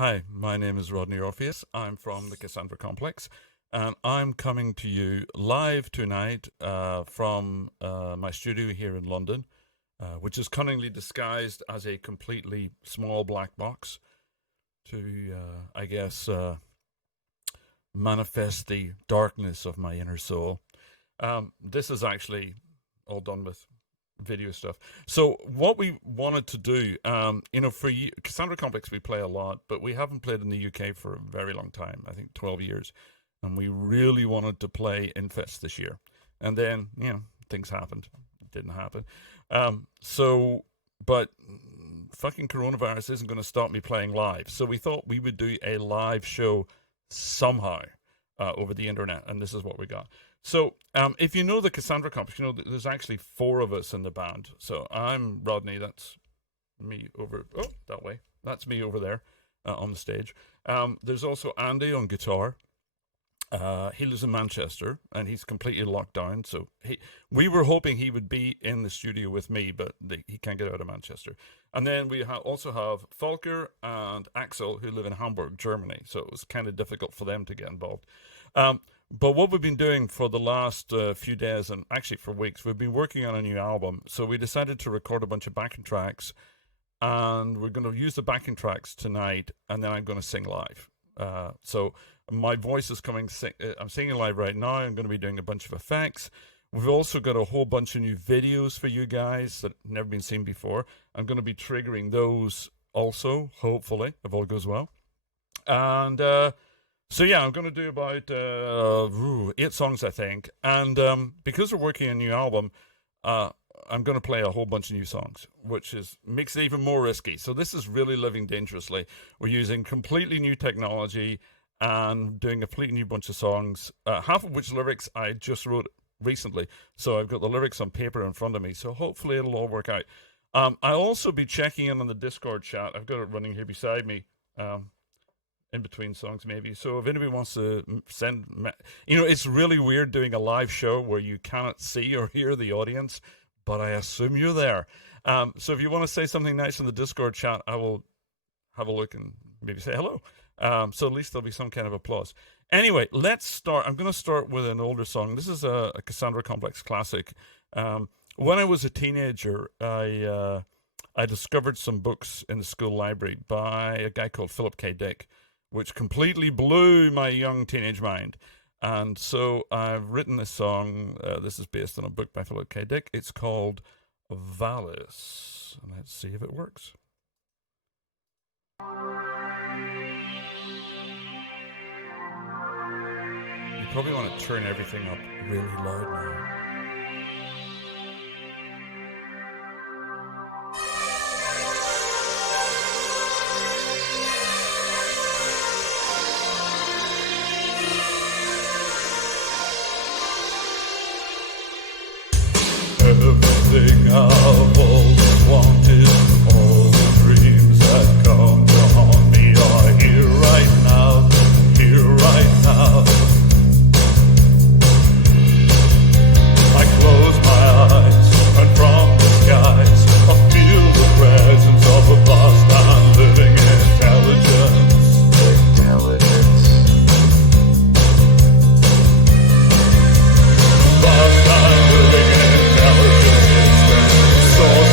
Hi, my name is Rodney Orpheus. I'm from the Cassandra Complex, and I'm coming to you live tonight from my studio here in London, which is cunningly disguised as a completely small black box to, I guess, manifest the darkness of my inner soul. This is actually all done with video stuff. So what we wanted to do, for Cassandra Complex, we play a lot, but we haven't played in the UK for a very long time, I think 12 years. And we really wanted to play Infest this year. And then, things happened. It didn't happen. But fucking coronavirus isn't going to stop me playing live. So we thought we would do a live show somehow over the internet. And this is what we got. So if you know the Cassandra Complex, there's actually 4 of us in the band. So I'm Rodney, that's me over, that way. That's me over there on the stage. There's also Andy on guitar. He lives in Manchester, and he's completely locked down. So we were hoping he would be in the studio with me, but he can't get out of Manchester. And then we also have Volker and Axel, who live in Hamburg, Germany. So it was kind of difficult for them to get involved. But what we've been doing for the last few days, and actually for weeks, we've been working on a new album. So we decided to record a bunch of backing tracks, and we're going to use the backing tracks tonight, and then I'm going to sing live. So my voice is coming, I'm singing live right now. I'm going to be doing a bunch of effects. We've also got a whole bunch of new videos for you guys that have never been seen before. I'm going to be triggering those also, hopefully, if all goes well. And so yeah, I'm going to do about 8 songs, I think. And because we're working on a new album, I'm going to play a whole bunch of new songs, which makes it even more risky. So this is really living dangerously. We're using completely new technology and doing a completely new bunch of songs, half of which lyrics I just wrote recently. So I've got the lyrics on paper in front of me. So hopefully it'll all work out. I'll also be checking in on the Discord chat. I've got it running here beside me. In between songs, maybe. So if anybody wants to send, it's really weird doing a live show where you cannot see or hear the audience, but I assume you're there. So if you want to say something nice in the Discord chat, I will have a look and maybe say hello. So at least there'll be some kind of applause. Anyway, let's start. I'm going to start with an older song. This is a Cassandra Complex classic. When I was a teenager, I discovered some books in the school library by a guy called Philip K. Dick, which completely blew my young teenage mind. And so I've written this song. This is based on a book by Philip K. Dick. It's called Valis. Let's see if it works. You probably want to turn everything up really loud now. Everything I've always wanted, all the dreams that come to haunt me are here right now, here right now. I close my eyes, and from the skies I feel the presence of a vast and living intelligence. Vast and living intelligence. Source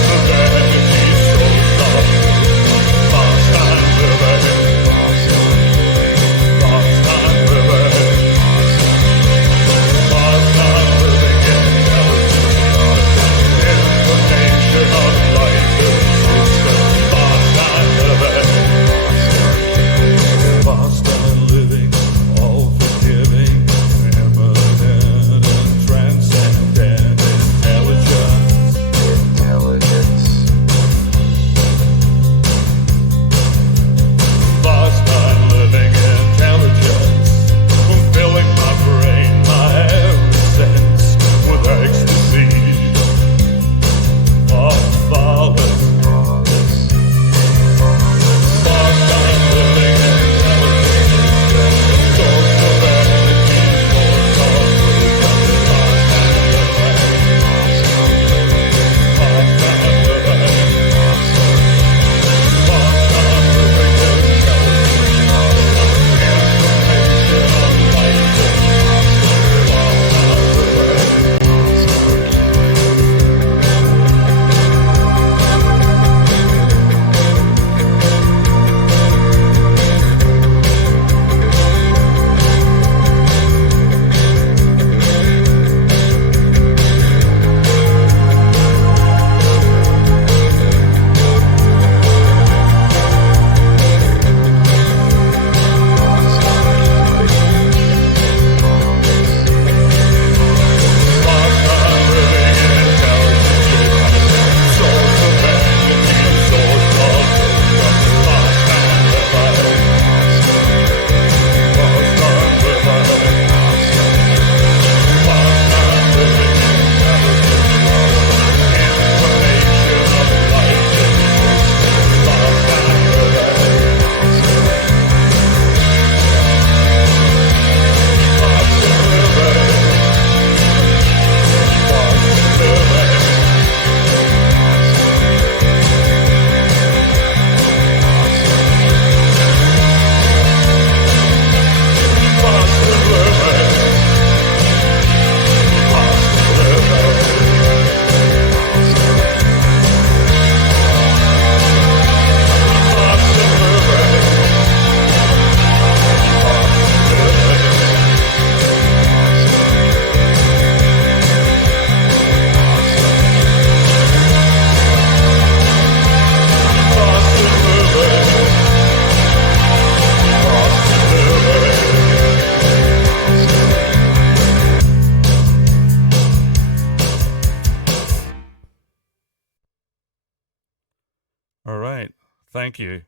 Thank you.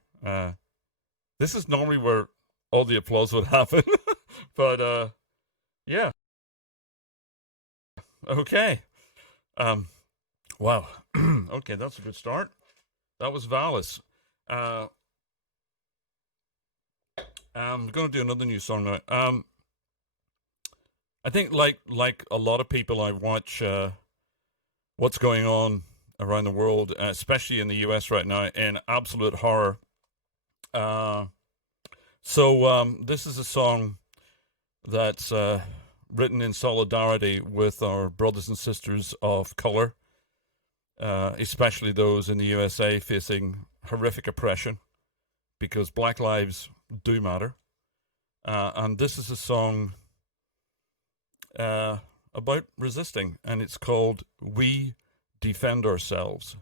This is normally where all the applause would happen. But, yeah. Okay. Wow. Okay, that's a good start. That was Valis. I'm going to do another new song now. I think like a lot of people, I watch what's going on around the world, especially in the US right now, in absolute horror. So this is a song that's written in solidarity with our brothers and sisters of color, especially those in the USA facing horrific oppression, because Black lives do matter. And this is a song about resisting, and it's called We Defend Ourselves.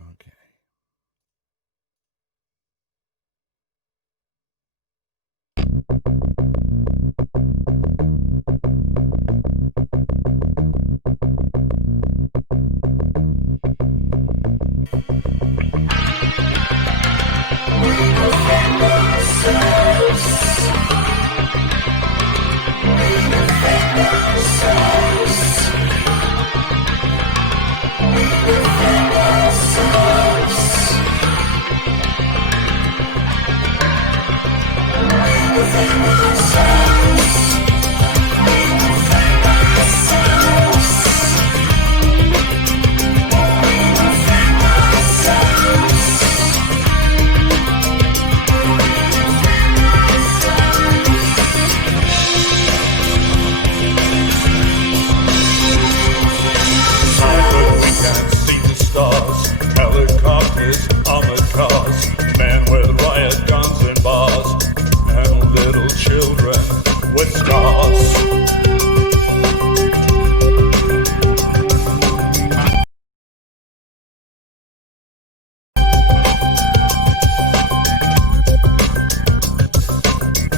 Okay. Helicopters, armored cars, men with riot guns and bars, and little children with scars.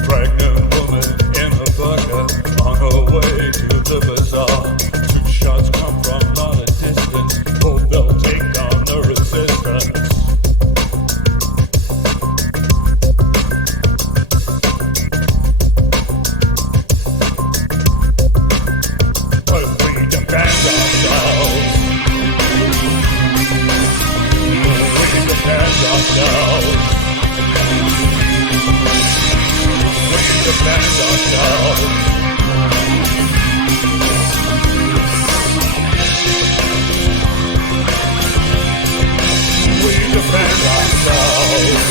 Pregnant woman in a burqa on her way to the bazaar. 2 shots come from not a distance. Hope they'll take down the resistance. But we defend ourselves. We defend ourselves. We defend ourselves. We defend ourselves.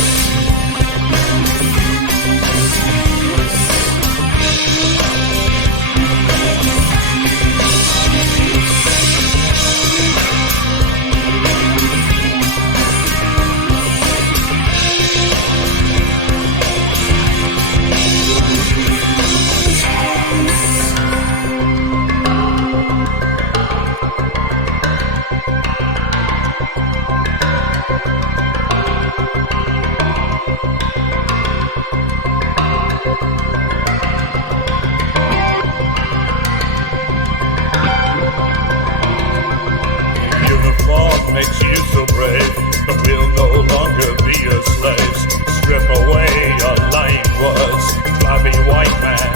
Uniform makes you so brave, but we'll no longer be your slaves. Strip away your lying words, flabby white man,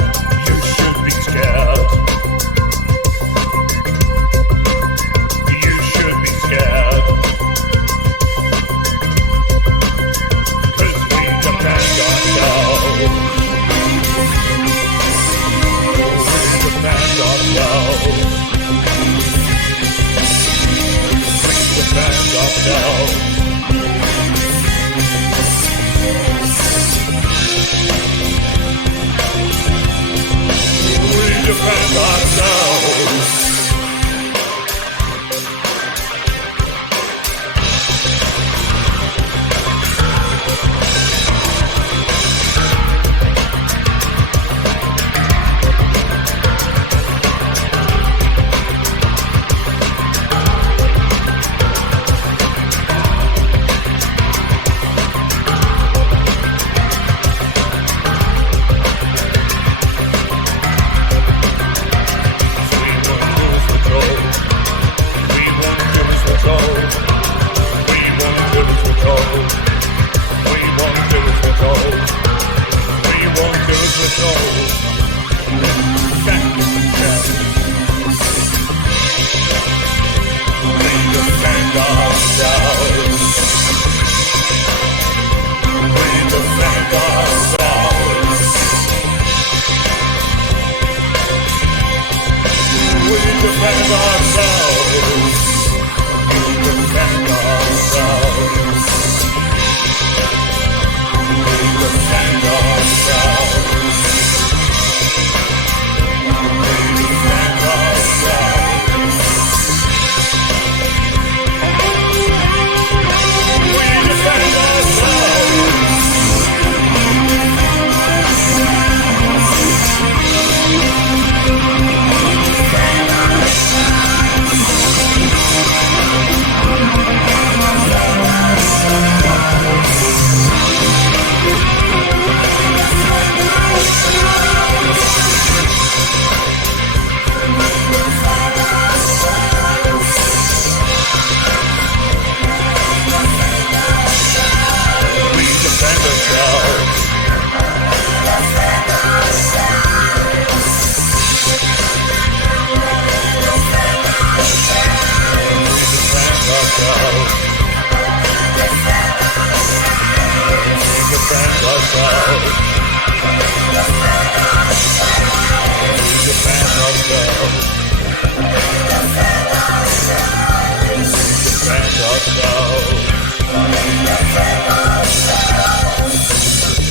you should be scared. You should be scared. 'Cause we defend ourselves. We defend ourselves. Defend ourselves. We defend ourselves.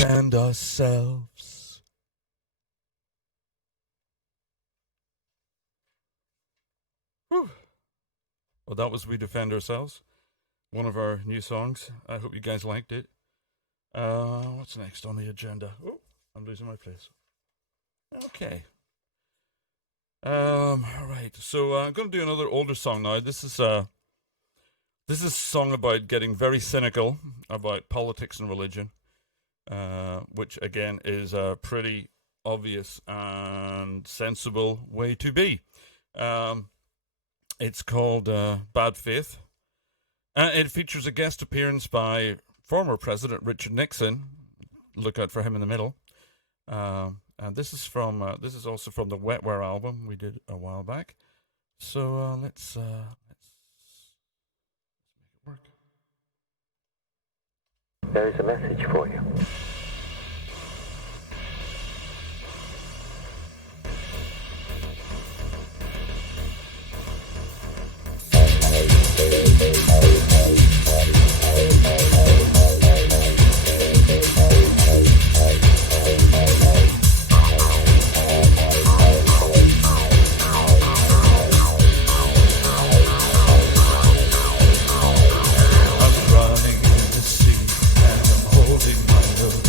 Defend ourselves. Whew. Well, that was We Defend Ourselves, one of our new songs. I hope you guys liked it. What's next on the agenda? Oh, I'm losing my place. Okay. All right. So I'm going to do another older song now. This is a song about getting very cynical about politics and religion, which again is a pretty obvious and sensible way to be. It's called Bad Faith. It features a guest appearance by former President Richard Nixon. Look out for him in the middle. And this is also from the Wetware album we did a while back. So let's make it work. There is a message for you. I'm running in the sea and I'm holding my nose.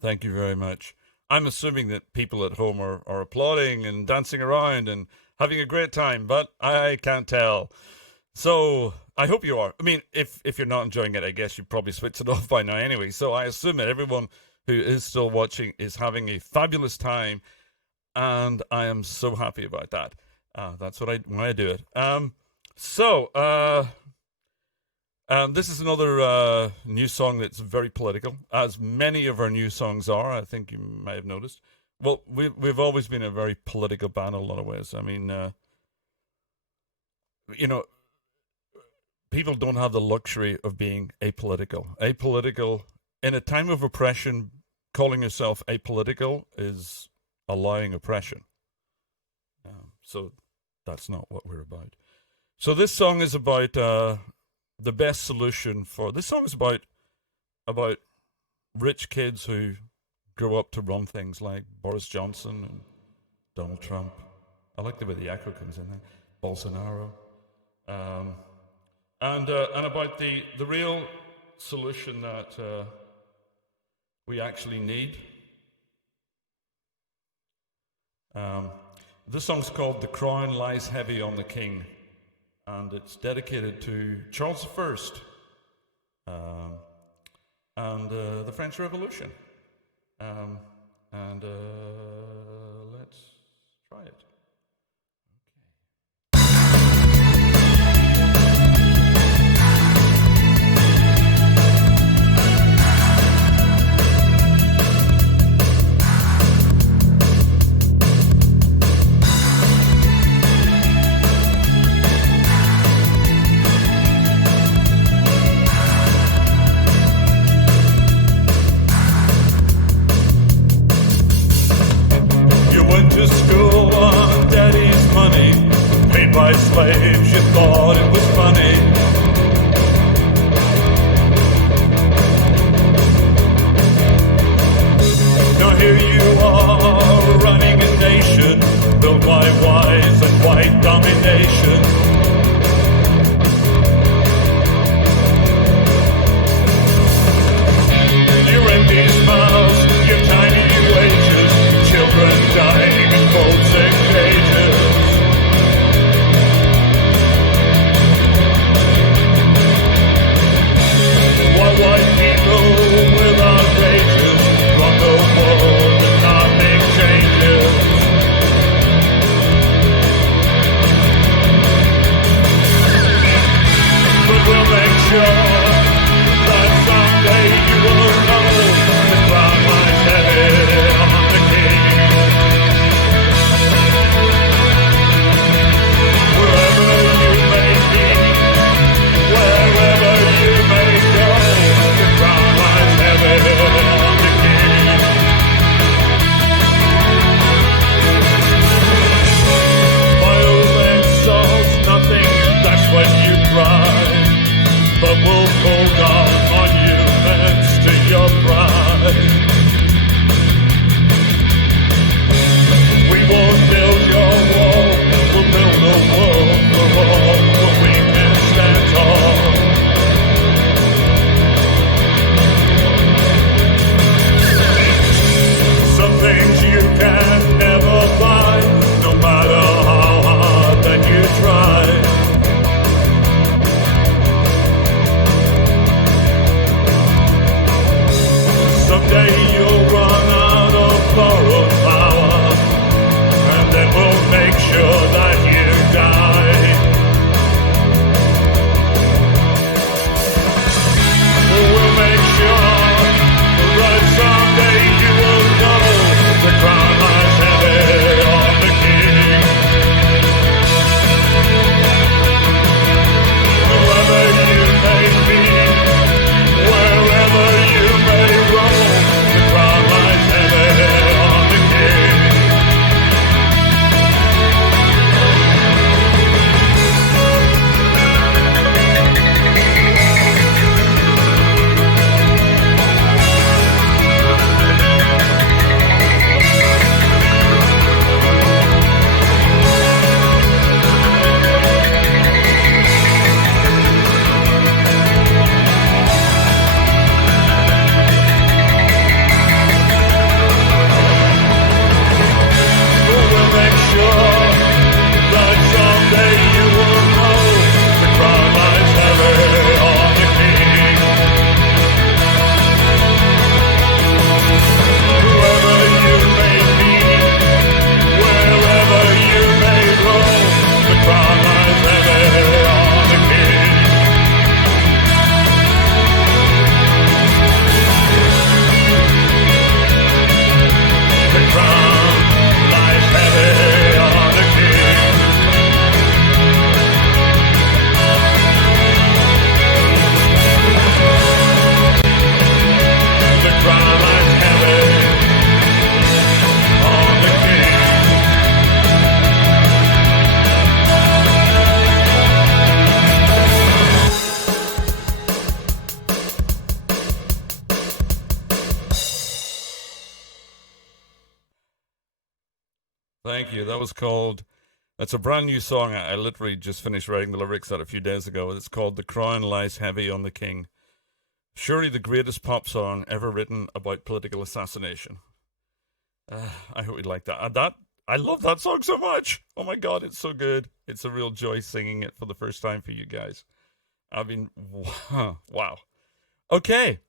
Thank you very much. I'm assuming that people at home are applauding and dancing around and having a great time, but I can't tell. So I hope you are. I mean, if you're not enjoying it, I guess you've probably switched it off by now anyway. So I assume that everyone who is still watching is having a fabulous time, and I am so happy about that. That's why I do it. This is another new song that's very political, as many of our new songs are. I think you may have noticed. Well, we've always been a very political band in a lot of ways. I mean, people don't have the luxury of being apolitical. Apolitical, in a time of oppression, calling yourself apolitical is allowing oppression. So that's not what we're about. So this song is about the best solution for... This song is about rich kids who grow up to run things like Boris Johnson and Donald Trump. I like the way the echo comes in there. Bolsonaro. And about the real solution that we actually need. This song's called "The Crown Lies Heavy on the King," and it's dedicated to Charles I and the French Revolution. Let's try it. Thank you. That was called... That's a brand new song. I literally just finished writing the lyrics that a few days ago. It's called The Crown Lies Heavy on the King. Surely the greatest pop song ever written about political assassination. I hope you like that. I love that song so much. Oh my God, it's so good. It's a real joy singing it for the first time for you guys. I mean, wow. Okay.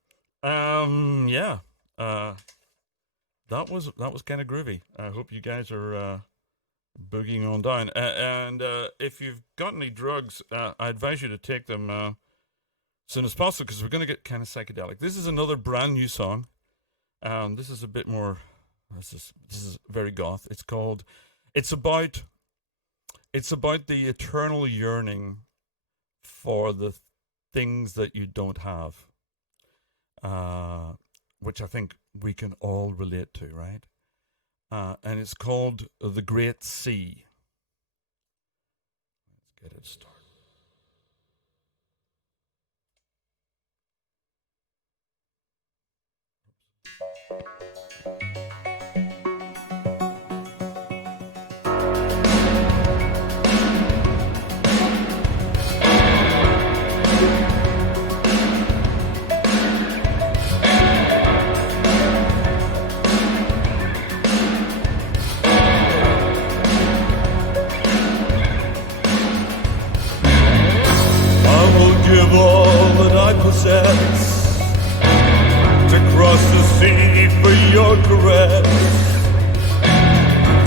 Yeah. That was kind of groovy. I hope you guys are boogieing on down. And if you've got any drugs, I advise you to take them as soon as possible, because we're going to get kind of psychedelic. This is another brand new song. This is a bit more... This is very goth. It's about the eternal yearning for the things that you don't have, which I think we can all relate to, right? And it's called The Great Sea. Let's get it started. Give all that I possess to cross the sea for your caress,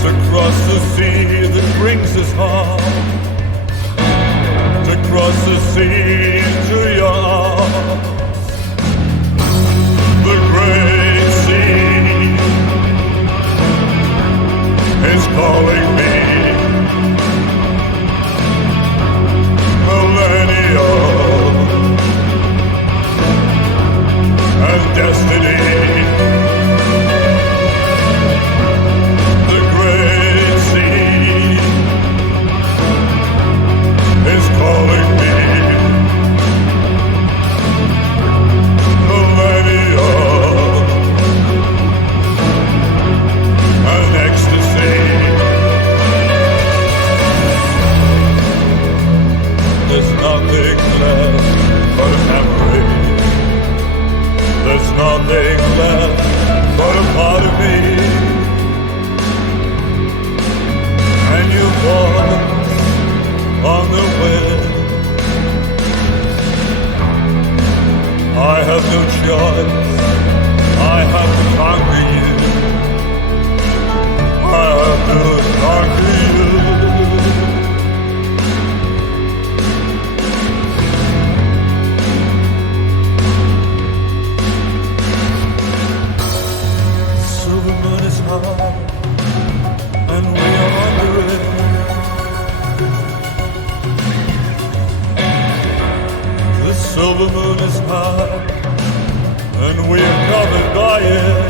to cross the sea that brings us harm, to cross the sea into your arms. The great sea is calling me. And destiny, the great sea is calling me. Millennia and ecstasy. There's nothing left but a memory. There's nothing left but a part of me. And you walk on the wind. I have no choice. I have to conquer you. I have to conquer you. And we are under it. The silver moon is high, and we are covered by it.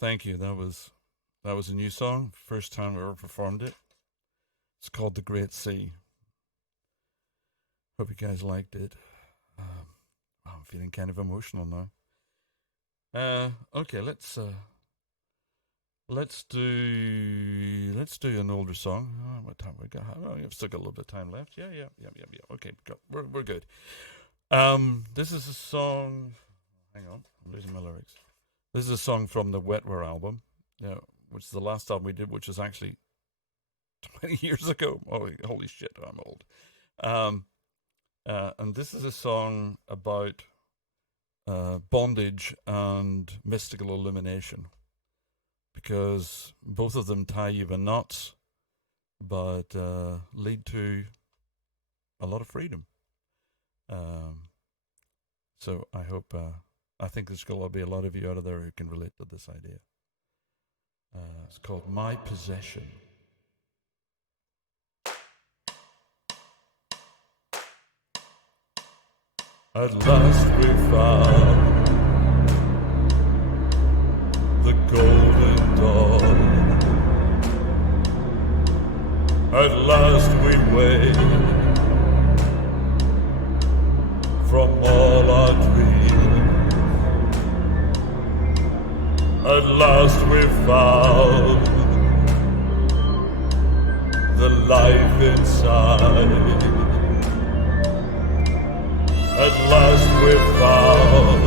Thank you. That was a new song. First time I ever performed it. It's called The Great Sea. Hope you guys liked it. I'm feeling kind of emotional now. Okay, let's do an older song. What time we got? Oh, you've still got a little bit of time left. Yeah. Okay, we're good. This is a song. Hang on, I'm losing my lyrics. This is a song from the Wetware album, which is the last album we did, which is actually 20 years ago. Oh, holy shit, I'm old. And this is a song about bondage and mystical illumination, because both of them tie you in knots, but lead to a lot of freedom. So I think there's going to be a lot of you out of there who can relate to this idea. It's called My Possession. At last we found the golden dawn. At last we wake from all our dreams. At last we found the life inside. At last we found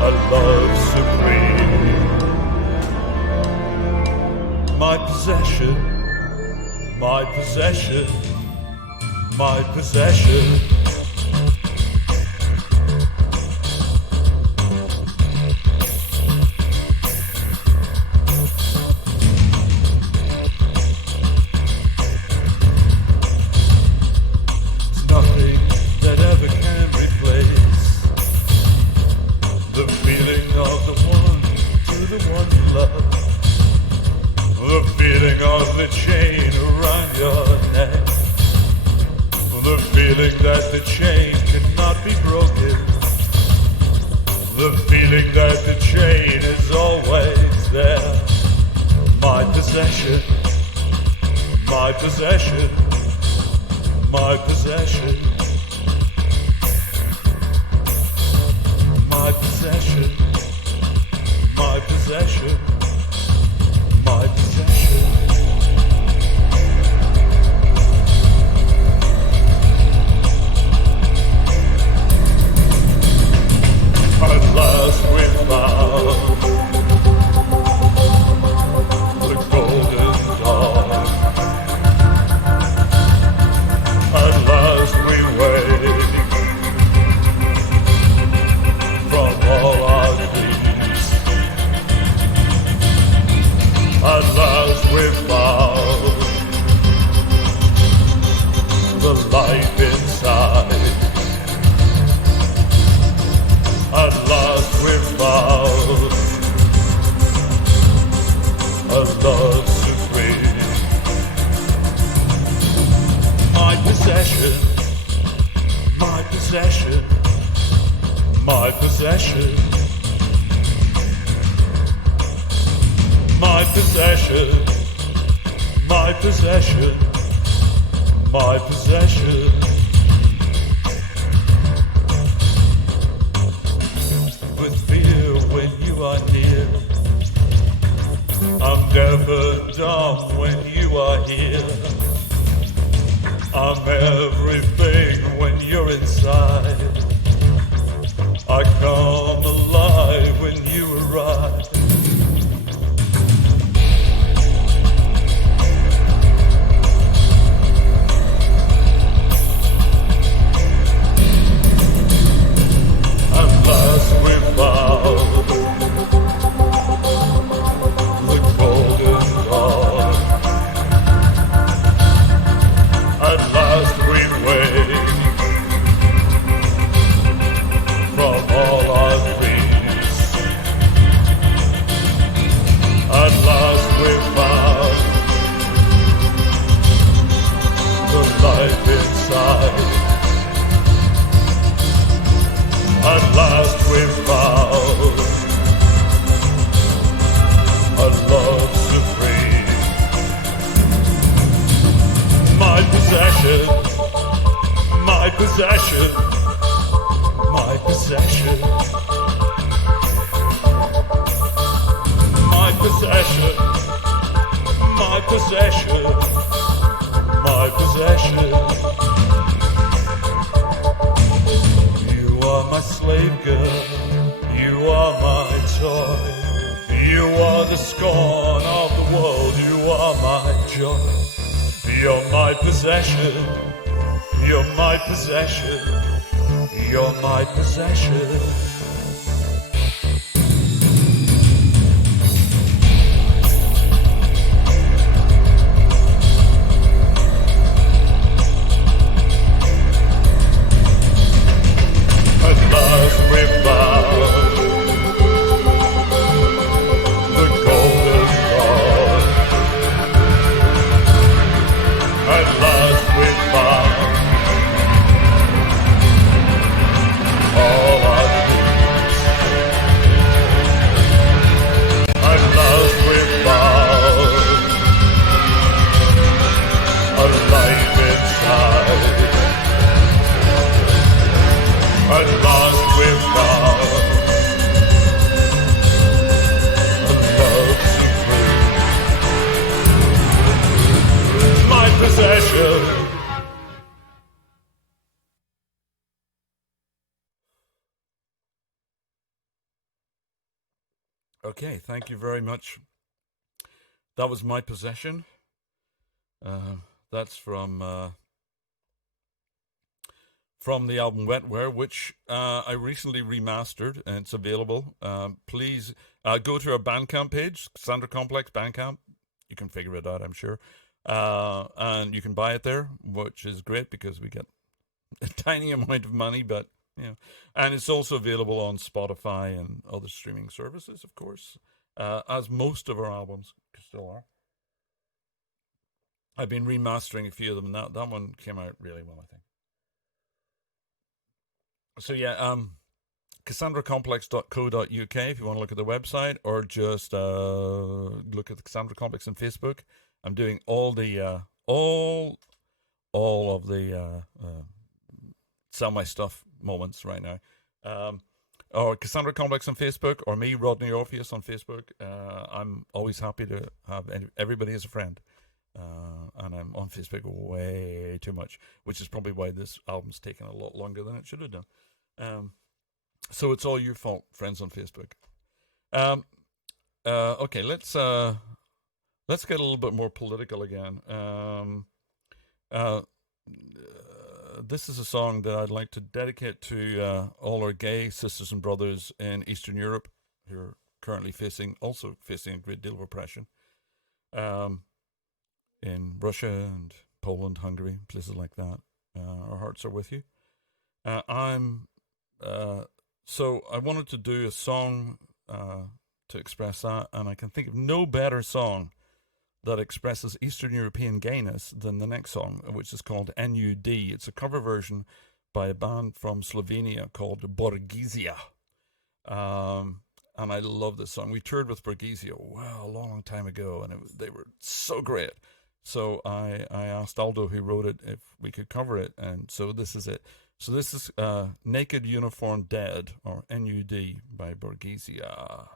a love supreme. My possession, my possession, my possession. possession, my possession, my possession, my possession, my possession. You are my slave girl, you are my toy, you are the scorn of the world, you are my joy. You're my possession, you're my possession, you're my possession. At last we found the golden dawn. At last we found all our dreams. At last we found a life inside. At last we found a love supreme. My possession. Okay, thank you very much. That was My Possession. That's from the album Wetware, which I recently remastered, and it's available. Please go to our Bandcamp page, Cassandra Complex Bandcamp. You can figure it out, I'm sure. And you can buy it there, which is great because we get a tiny amount of money, but and it's also available on Spotify and other streaming services, of course, as most of our albums still are. I've been remastering a few of them, and that one came out really well, I think. So yeah, CassandraComplex.co.uk if you want to look at the website, or just look at the Cassandra Complex on Facebook. I'm doing all the all of the sell my stuff moments right now, or Cassandra Complex on Facebook, or me, Rodney Orpheus, on Facebook. I'm always happy to have everybody as a friend, and I'm on Facebook way too much, which is probably why this album's taken a lot longer than it should have done. So it's all your fault, friends on Facebook. Okay, let's get a little bit more political again. This is a song that I'd like to dedicate to all our gay sisters and brothers in Eastern Europe who are currently facing a great deal of oppression. In Russia and Poland, Hungary, places like that. Our hearts are with you. So I wanted to do a song to express that, and I can think of no better song that expresses Eastern European gayness than the next song, which is called N.U.D. It's a cover version by a band from Slovenia called Borghesia. And I love this song. We toured with Borghesia a long time ago, and they were so great. So I asked Aldo, who wrote it, if we could cover it, and so this is it. So this is Naked Uniform Dead, or N.U.D. by Borghesia.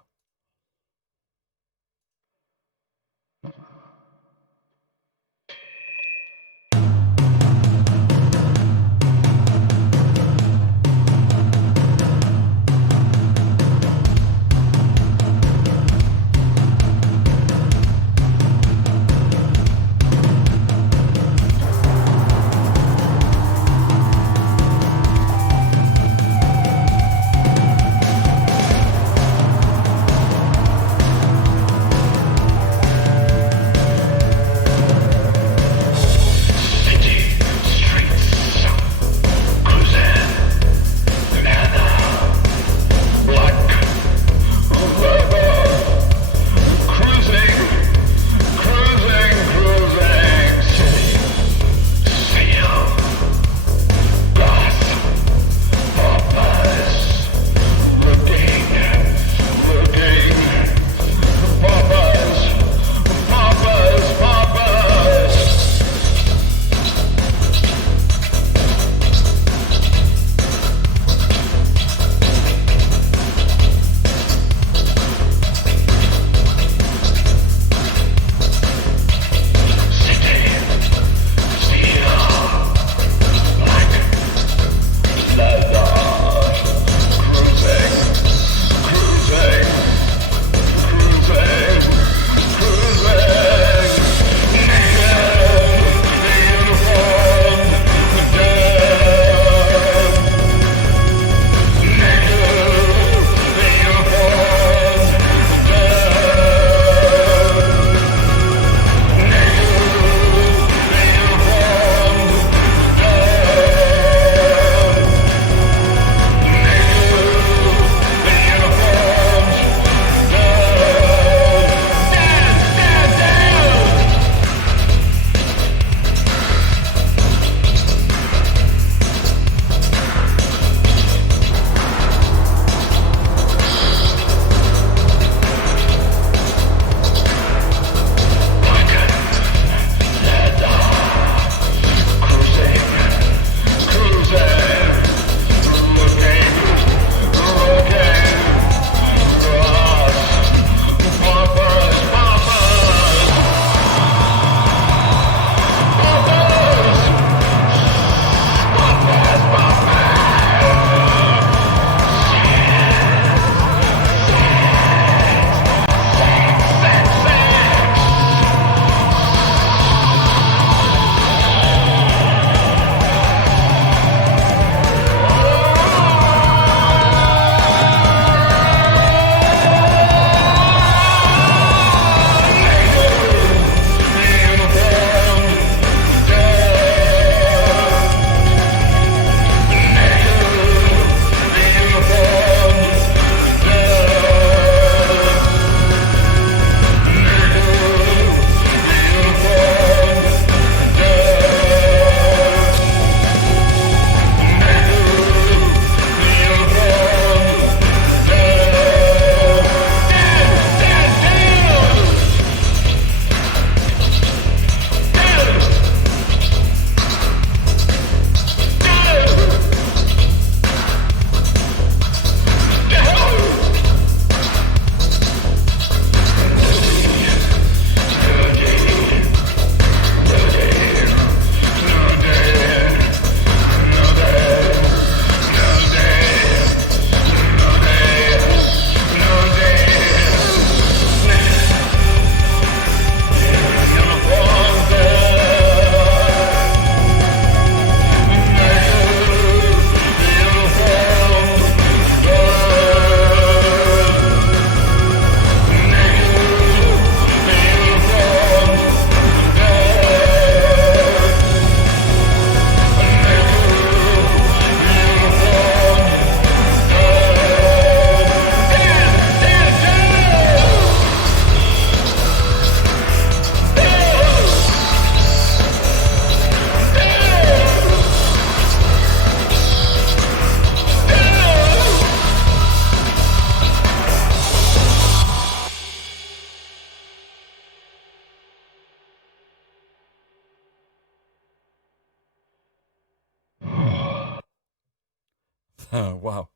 Oh, wow.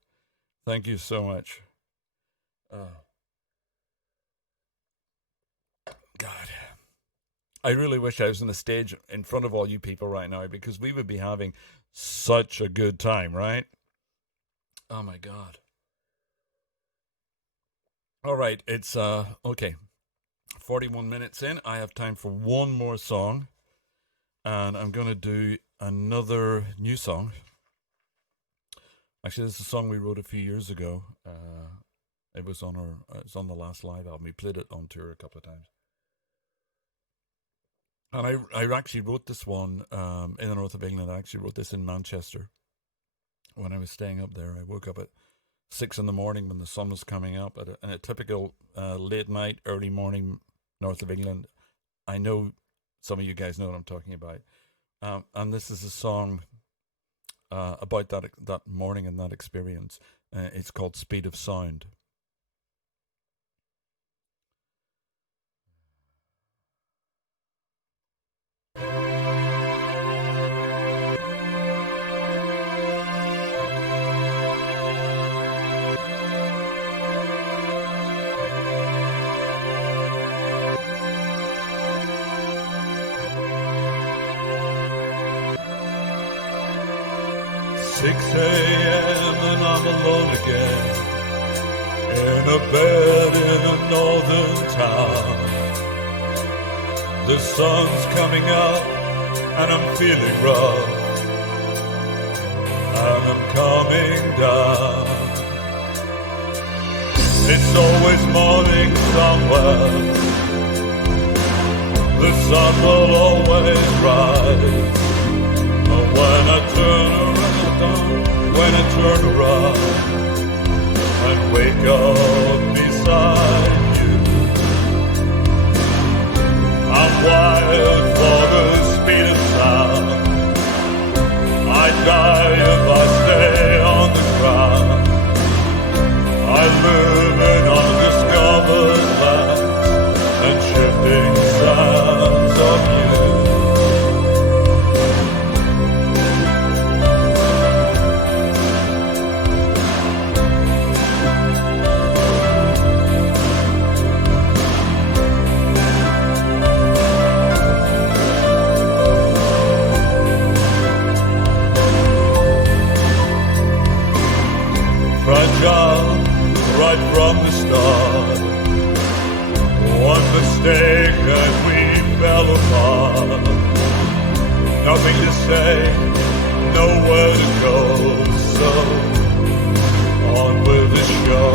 Thank you so much. God. I really wish I was on the stage in front of all you people right now, because we would be having such a good time, right? Oh my God. All right, it's okay. 41 minutes in. I have time for one more song, and I'm going to do another new song. Actually, this is a song we wrote a few years ago. It was on the last live album. We played it on tour a couple of times. And I actually wrote this one in the north of England. I actually wrote this in Manchester when I was staying up there. I woke up at 6 a.m. when the sun was coming up in a typical late night, early morning north of England. I know some of you guys know what I'm talking about. And this is a song about that morning and that experience. It's called Speed of Sound. 6 a.m. and I'm alone again, in a bed in a northern town. The sun's coming up and I'm feeling rough, and I'm coming down. It's always morning somewhere, the sun will always rise. When I turn around and wake up beside you, I'm wired for the speed of sound. I die if I stay on the ground. I live in undiscovered lands and shifting sands of you. Fragile, right from the start. One mistake and we fell apart. Nothing to say, nowhere to go. So, on with the show.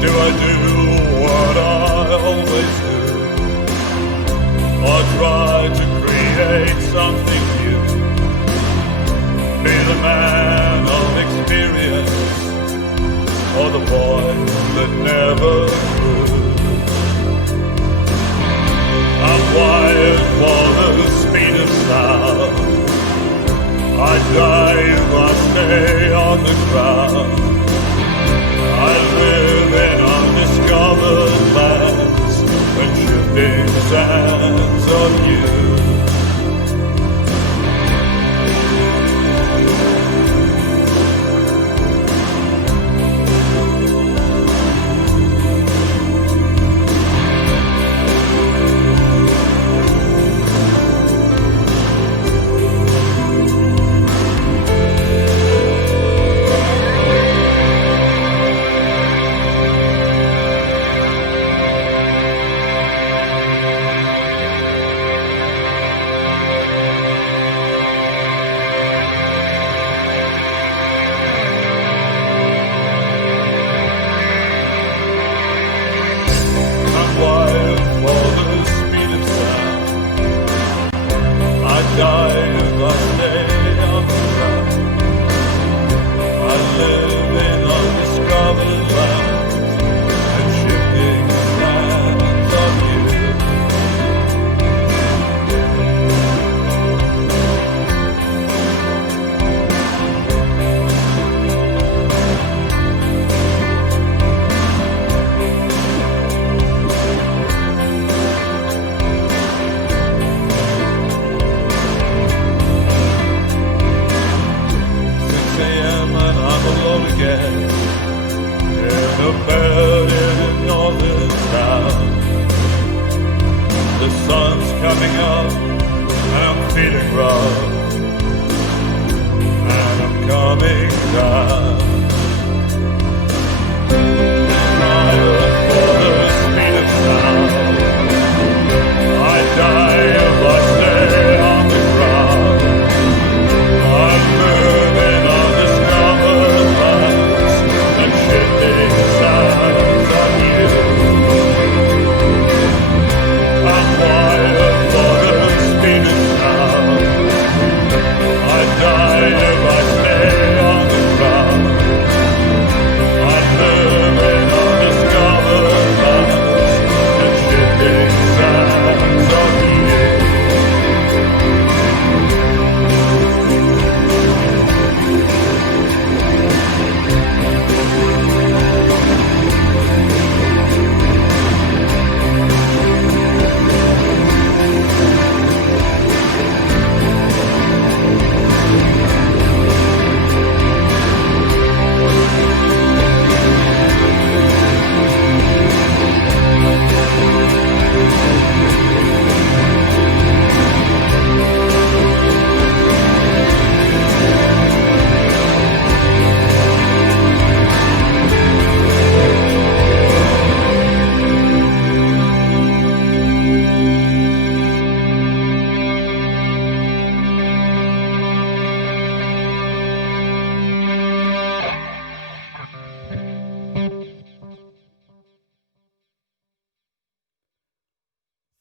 Do I do what I always do? Or try to create something new? Be the man of experience, or the boy that never grew. I'm wired for the speed of sound. I die if I stay on the ground. I live in undiscovered lands and shifting sands of you.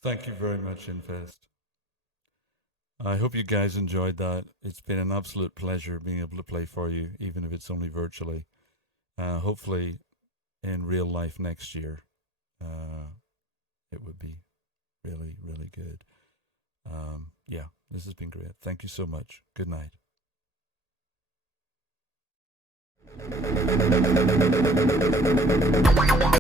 Thank you very much, Infest. I hope you guys enjoyed that. It's been an absolute pleasure being able to play for you, even if it's only virtually. Hopefully, in real life next year, it would be really, really good. Yeah, this has been great. Thank you so much. Good night.